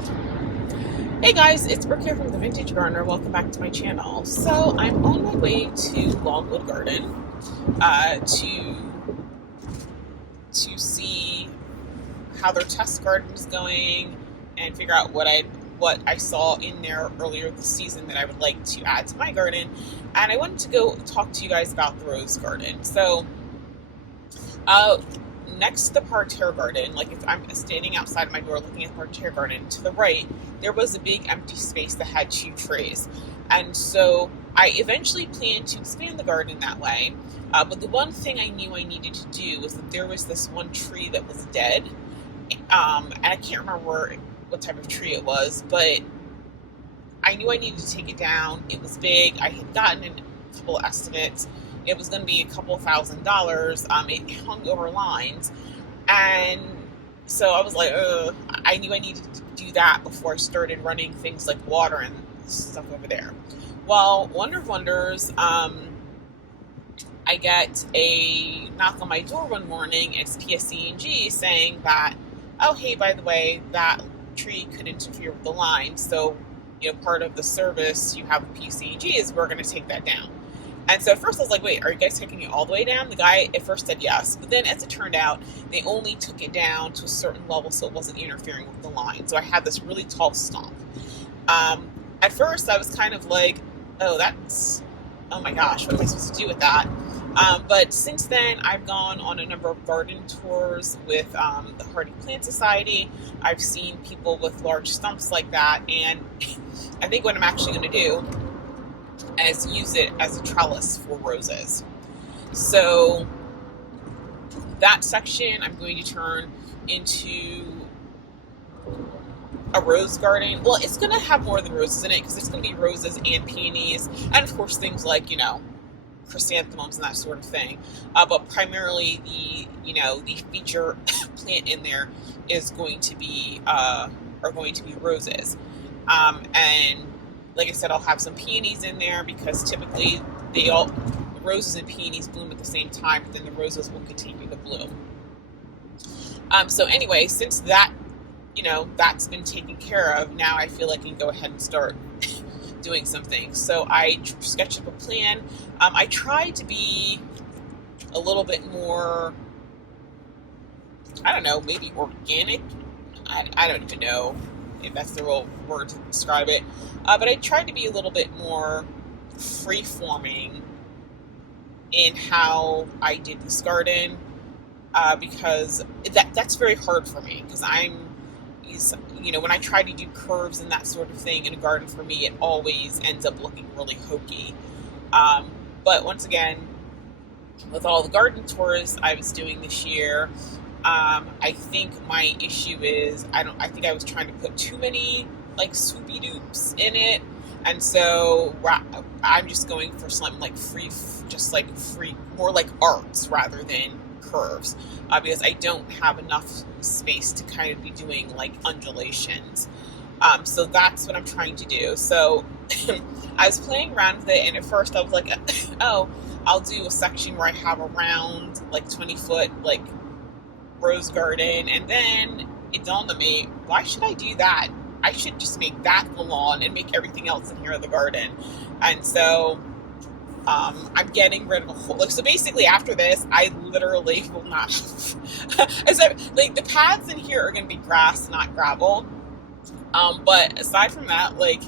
Hey guys, it's Brooke here from the Vintage Gardener. Welcome back to my channel. So I'm on my way to Longwood Garden to see how their test garden is going and figure out what I saw in there earlier this season that I would like to add to my garden. And I wanted to go talk to you guys about the rose garden. So uh, next to the parterre garden, like if I'm standing outside of my door looking at the parterre garden, to the right, there was a big empty space that had 2 trees. And so I eventually planned to expand the garden that way. But the one thing I knew I needed to do was that there was this one tree that was dead. And I can't remember what type of tree it was, but I knew I needed to take it down. It was big. I had gotten a couple of estimates. It was going to be a couple of $1,000s. It hung over lines. And so I was like, I knew I needed to do that before I started running things like water and stuff over there. Well, wonder of wonders, I get a knock on my door one morning. It's PSE&G saying that, oh, hey, by the way, that tree could interfere with the line. So, part of the service you have with PSE&G is we're going to take that down. And so at first I was like, wait, are you guys taking it all the way down? The guy at first said yes. But then as it turned out, they only took it down to a certain level so it wasn't interfering with the line. So I had this really tall stump. At first I was kind of like, oh my gosh, what am I supposed to do with that? But since then, I've gone on a number of garden tours with the Hardy Plant Society. I've seen people with large stumps like that. And I think what I'm actually going to do is use it as a trellis for roses. So that section I'm going to turn into a rose garden. Well, it's going to have more than roses in it because it's going to be roses and peonies and of course things like, chrysanthemums and that sort of thing. But primarily the feature plant in there is going to be roses. And like I said, I'll have some peonies in there because typically roses and peonies bloom at the same time, but then the roses will continue to bloom. So anyway, since that's been taken care of, now I feel like I can go ahead and start doing some things. So I sketched up a plan. I tried to be a little bit more, I don't know, maybe organic. I don't even know if that's the real word to describe it. But I tried to be a little bit more free-forming in how I did this garden, because that's very hard for me, because when I try to do curves and that sort of thing in a garden, for me, it always ends up looking really hokey. But once again, with all the garden tours I was doing this year, I think my issue is I think I was trying to put too many like swoopy doops in it, and so I'm just going for something like free, more like arcs rather than curves, because I don't have enough space to kind of be doing like undulations. So that's what I'm trying to do. So I was playing around with it, and at first I was like, oh, I'll do a section where I have a round, like 20-foot, like rose garden, and then it dawned on me, why should I do that? I should just make that the lawn and make everything else in here the garden. And so I'm getting rid of a whole, so basically after this, I literally will not like the paths in here are going to be grass, not gravel. But aside from that, like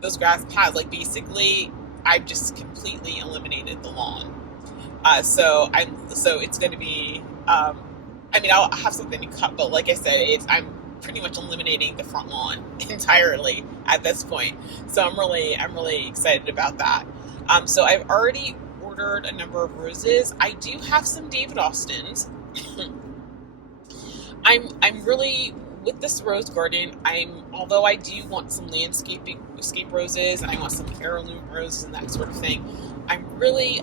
those grass paths, like basically I've just completely eliminated the lawn. So it's going to be, I'll have something to cut, but like I said, I'm pretty much eliminating the front lawn entirely at this point. So I'm really excited about that. So I've already ordered a number of roses. I do have some David Austins. I'm really, with this rose garden, although I do want some landscape roses and I want some heirloom roses and that sort of thing, I really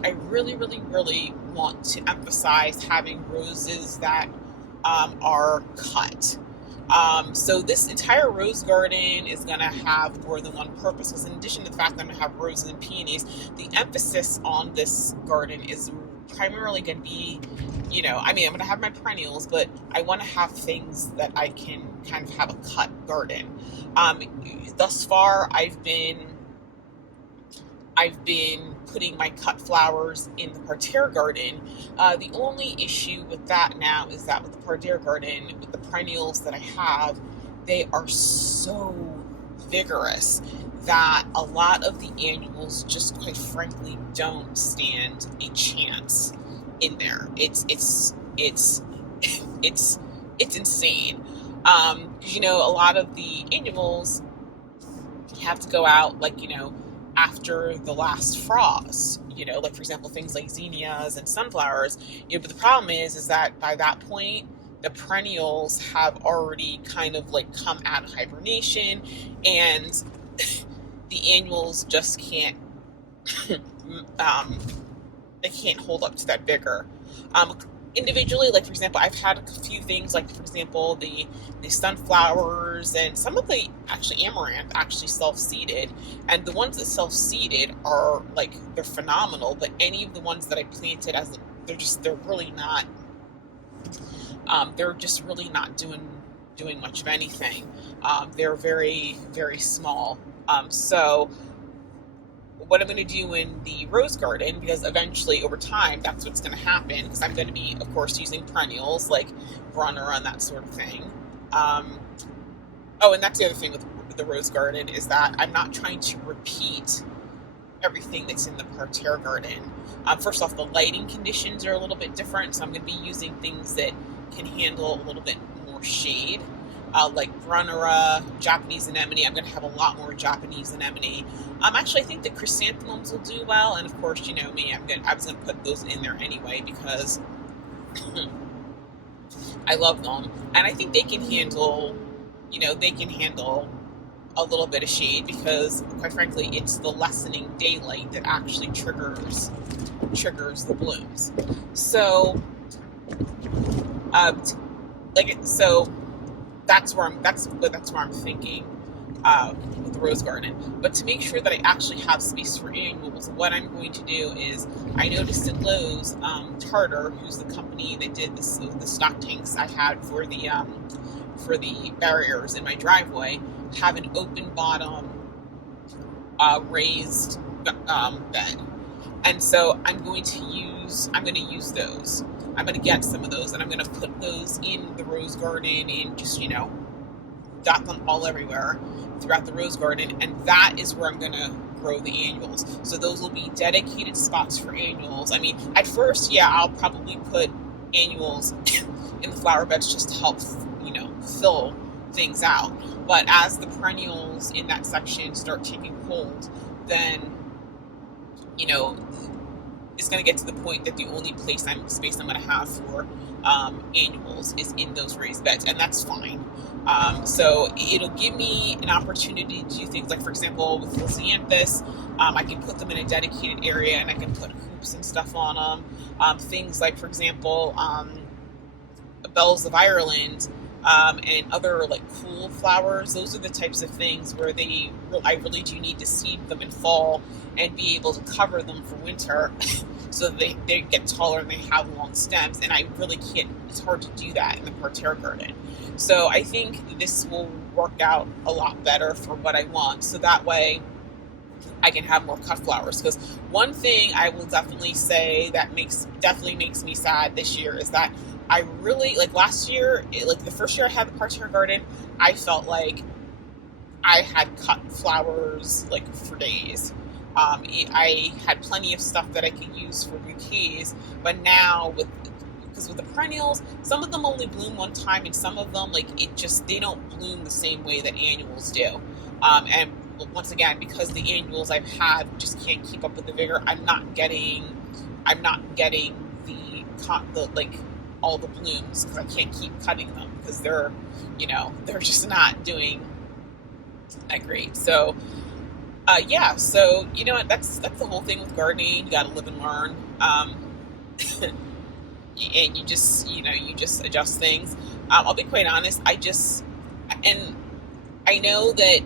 want to emphasize having roses that are cut. So this entire rose garden is going to have more than one purpose, because in addition to the fact that I'm going to have roses and peonies, the emphasis on this garden is primarily going to be, I mean, I'm going to have my perennials, but I want to have things that I can kind of have a cut garden. Thus far, I've been putting my cut flowers in the parterre garden. The only issue with that now is that with the parterre garden, with the perennials that I have, they are so vigorous that a lot of the annuals just quite frankly don't stand a chance in there. It's insane. 'Cause, a lot of the annuals have to go out like, after the last frost, like for example, things like zinnias and sunflowers, but the problem is that by that point, the perennials have already kind of like come out of hibernation, and the annuals just can't, they can't hold up to that vigor. Individually, like for example, I've had a few things like for example the sunflowers and some of the actually amaranth actually self-seeded, and the ones that self-seeded are like they're phenomenal. But any of the ones that I planted they're really not they're just really not doing much of anything. They're very, very small. So what I'm going to do in the rose garden, because eventually over time that's what's going to happen, because I'm going to be of course using perennials like Brunner and that sort of thing. And that's the other thing with the rose garden, is that I'm not trying to repeat everything that's in the parterre garden. First off, the lighting conditions are a little bit different, so I'm going to be using things that can handle a little bit more shade. Like Brunnera, Japanese anemone. I'm going to have a lot more Japanese anemone. Actually, I think the chrysanthemums will do well, and of course, me, I was going to put those in there anyway because I love them, and I think they can handle, a little bit of shade, because quite frankly, it's the lessening daylight that actually triggers the blooms. So, so that's where I'm thinking with the rose garden. But to make sure that I actually have space for annuals, what I'm going to do is, I noticed at Lowe's, Tartar, who's the company that did the stock tanks I had for the barriers in my driveway, have an open bottom raised bed, and so I'm going to use those. I'm going to get some of those, and I'm going to put those in the rose garden and just, dot them all everywhere throughout the rose garden, and that is where I'm going to grow the annuals. So those will be dedicated spots for annuals. I mean, at first, I'll probably put annuals in the flower beds just to help, fill things out. But as the perennials in that section start taking hold, then, it's going to get to the point that the only space I'm going to have for annuals is in those raised beds, and that's fine. So it'll give me an opportunity to do things like, for example, with Lysianthus, I can put them in a dedicated area, and I can put hoops and stuff on them. Things like, for example, Bells of Ireland, and other like cool flowers. Those are the types of things where I really do need to seed them in fall and be able to cover them for winter so that they get taller and they have long stems, and I really can't, it's hard to do that in the parterre garden. So I think this will work out a lot better for what I want, so that way I can have more cut flowers. Because one thing I will definitely say that definitely makes me sad this year is that I really, like last year, like the first year I had the parterre garden, I felt like I had cut flowers like for days. I had plenty of stuff that I could use for bouquets, but now because with the perennials, some of them only bloom one time, and some of them, they don't bloom the same way that annuals do. And once again, because the annuals I've had just can't keep up with the vigor, I'm not getting all the blooms, because I can't keep cutting them because they're just not doing that great. So so that's the whole thing with gardening. You got to live and learn, and you just adjust things. I'll be quite honest. I know that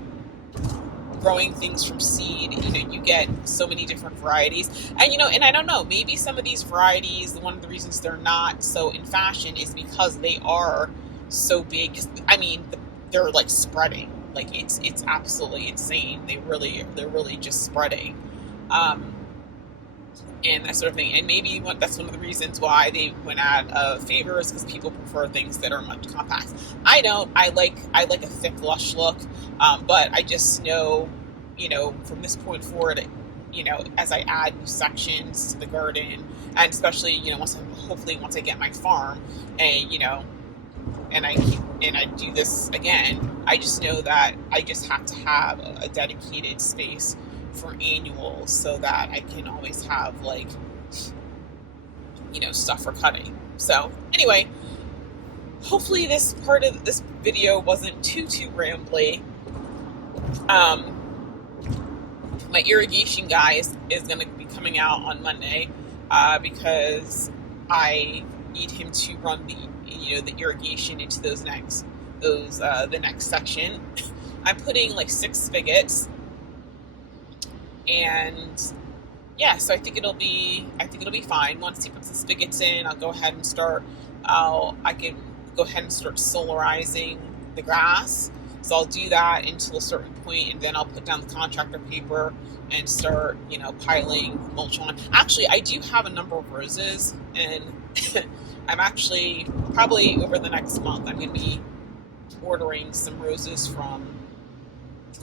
growing things from seed, you get so many different varieties. And, and I don't know, maybe some of these varieties, one of the reasons they're not so in fashion is because they are so big. 'Cause, I mean, they're like spreading. Like it's absolutely insane. They're really just spreading. And that sort of thing. And maybe that's one of the reasons why they went out of favor, is because people prefer things that are much compact. I don't. I like a thick, lush look. But I just know, from this point forward, as I add new sections to the garden, and especially, once I get my farm, and and I do this again, I just know that I just have to have a dedicated space for annuals, so that I can always have stuff for cutting. So anyway, hopefully this part of this video wasn't too rambly. My irrigation guy is going to be coming out on Monday, because I need him to run the irrigation into the next section. I'm putting 6 spigots. And yeah, so I think it'll be fine. Once he puts the spigots in, I'll go ahead and start. I can go ahead and start solarizing the grass. So I'll do that until a certain point, and then I'll put down the contractor paper and start, piling mulch on. Actually, I do have a number of roses, and I'm actually probably over the next month I'm going to be ordering some roses from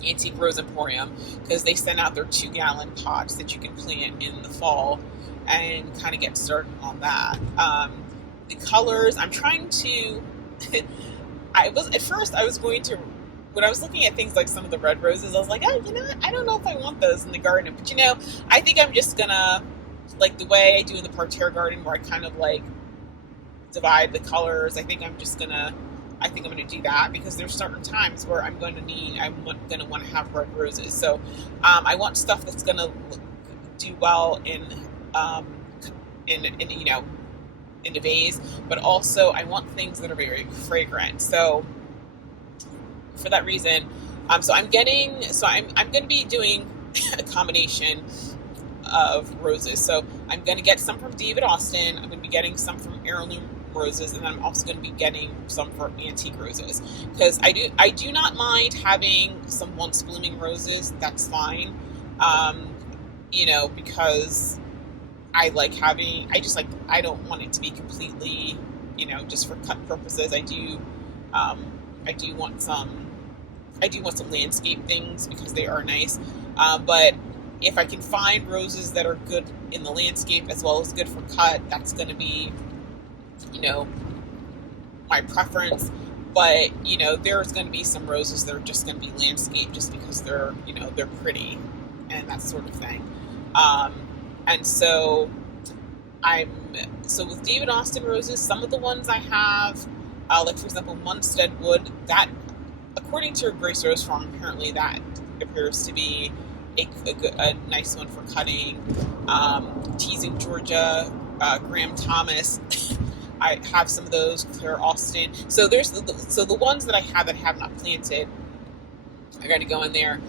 Antique Rose Emporium, because they send out their 2-gallon pots that you can plant in the fall, and kind of get started on that. The colors, I'm trying to at first I was going to, when I was looking at things like some of the red roses, I was like, oh, I don't know if I want those in the garden. But I think I'm just gonna, like the way I do in the parterre garden, where I kind of divide the colors. I think I'm going to do that, because there's certain times where I'm going to want to have red roses. So I want stuff that's going to do well in a vase, but also I want things that are very fragrant. So for that reason, I'm going to be doing a combination of roses. So I'm going to get some from David Austin. I'm going to be getting some from Heirloom Roses, and then I'm also going to be getting some for Antique Roses, because I do not mind having some once blooming roses. That's fine, because I don't want it to be completely, just for cut purposes. I do want some landscape things, because they are nice, but if I can find roses that are good in the landscape as well as good for cut, that's going to be my preference. But there's going to be some roses that are just going to be landscape, just because they're they're pretty and that sort of thing. And so with David Austin roses, some of the ones I have, like for example Munstead Wood, that according to Grace Rose Farm, apparently that appears to be a nice one for cutting. Teasing Georgia, Graham Thomas. I have some of those, Claire Austin. So the ones that I have not planted are going to go in there.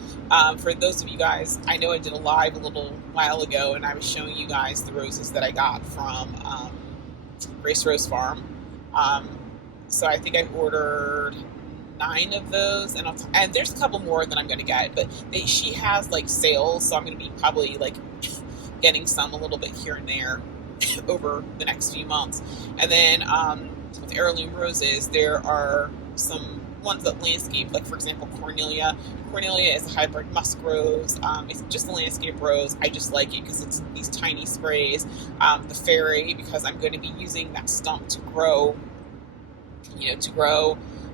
For those of you guys, I know I did a live a little while ago, and I was showing you guys the roses that I got from Grace Rose Farm. So I think I ordered 9 of those, and there's a couple more that I'm going to get, but she has sales, so I'm going to be probably getting some a little bit here and there over the next few months. And then with Heirloom Roses, there are some ones that landscape, like for example Cornelia. Cornelia is a hybrid musk rose. It's just a landscape rose. I just like it because it's these tiny sprays. The Fairy, because I'm going to be using that stump to grow,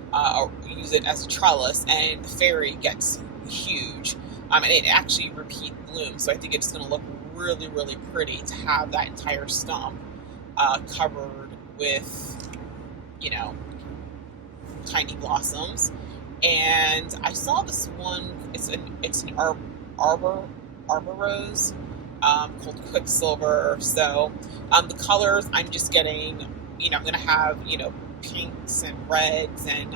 or use it as a trellis, and the Fairy gets huge, and it actually repeat blooms. So I think it's going to look really, really pretty to have that entire stump covered with, tiny blossoms. And I saw this one. It's an arbor rose called Quicksilver. So the colors, I'm just getting. I'm going to have pinks and reds, and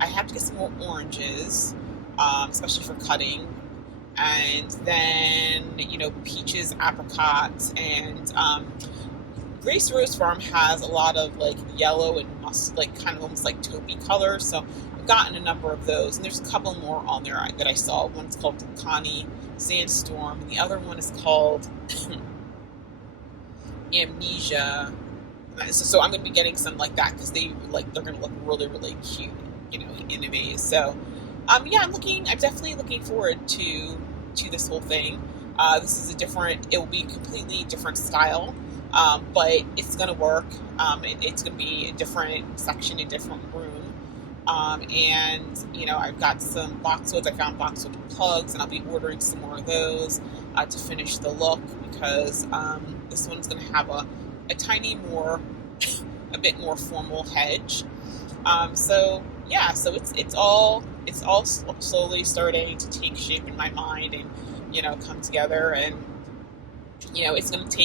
I have to get some more oranges, especially for cutting. and then, peaches, apricots, and Grace Rose Farm has a lot of like yellow and like kind of almost like taupey colors. So I've gotten a number of those, and there's a couple more on there that I saw. One's called Connie Sandstorm, and the other one is called Amnesia. So I'm going to be getting some like that because they're going to look really, really cute, in a vase. So I'm definitely looking forward to this whole thing. This is it will be a completely different style, but it's going to work. It's going to be a different section, a different room. And I've got some boxwoods. I found boxwood plugs, and I'll be ordering some more of those to finish the look, because this one's going to have a bit more formal hedge. So it's all slowly starting to take shape in my mind and come together, and it's going to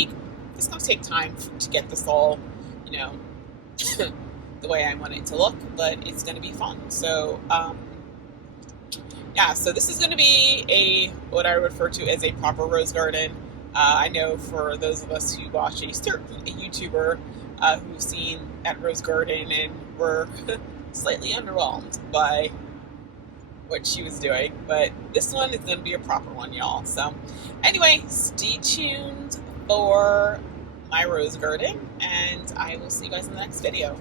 take time to get this all the way I want it to look, but it's going to be fun. So so this is going to be what I refer to as a proper rose garden. I know for those of us who watch a YouTuber who've seen that rose garden and were slightly underwhelmed by what she was doing, but this one is going to be a proper one, y'all. So anyway, stay tuned for my rose garden, and I will see you guys in the next video.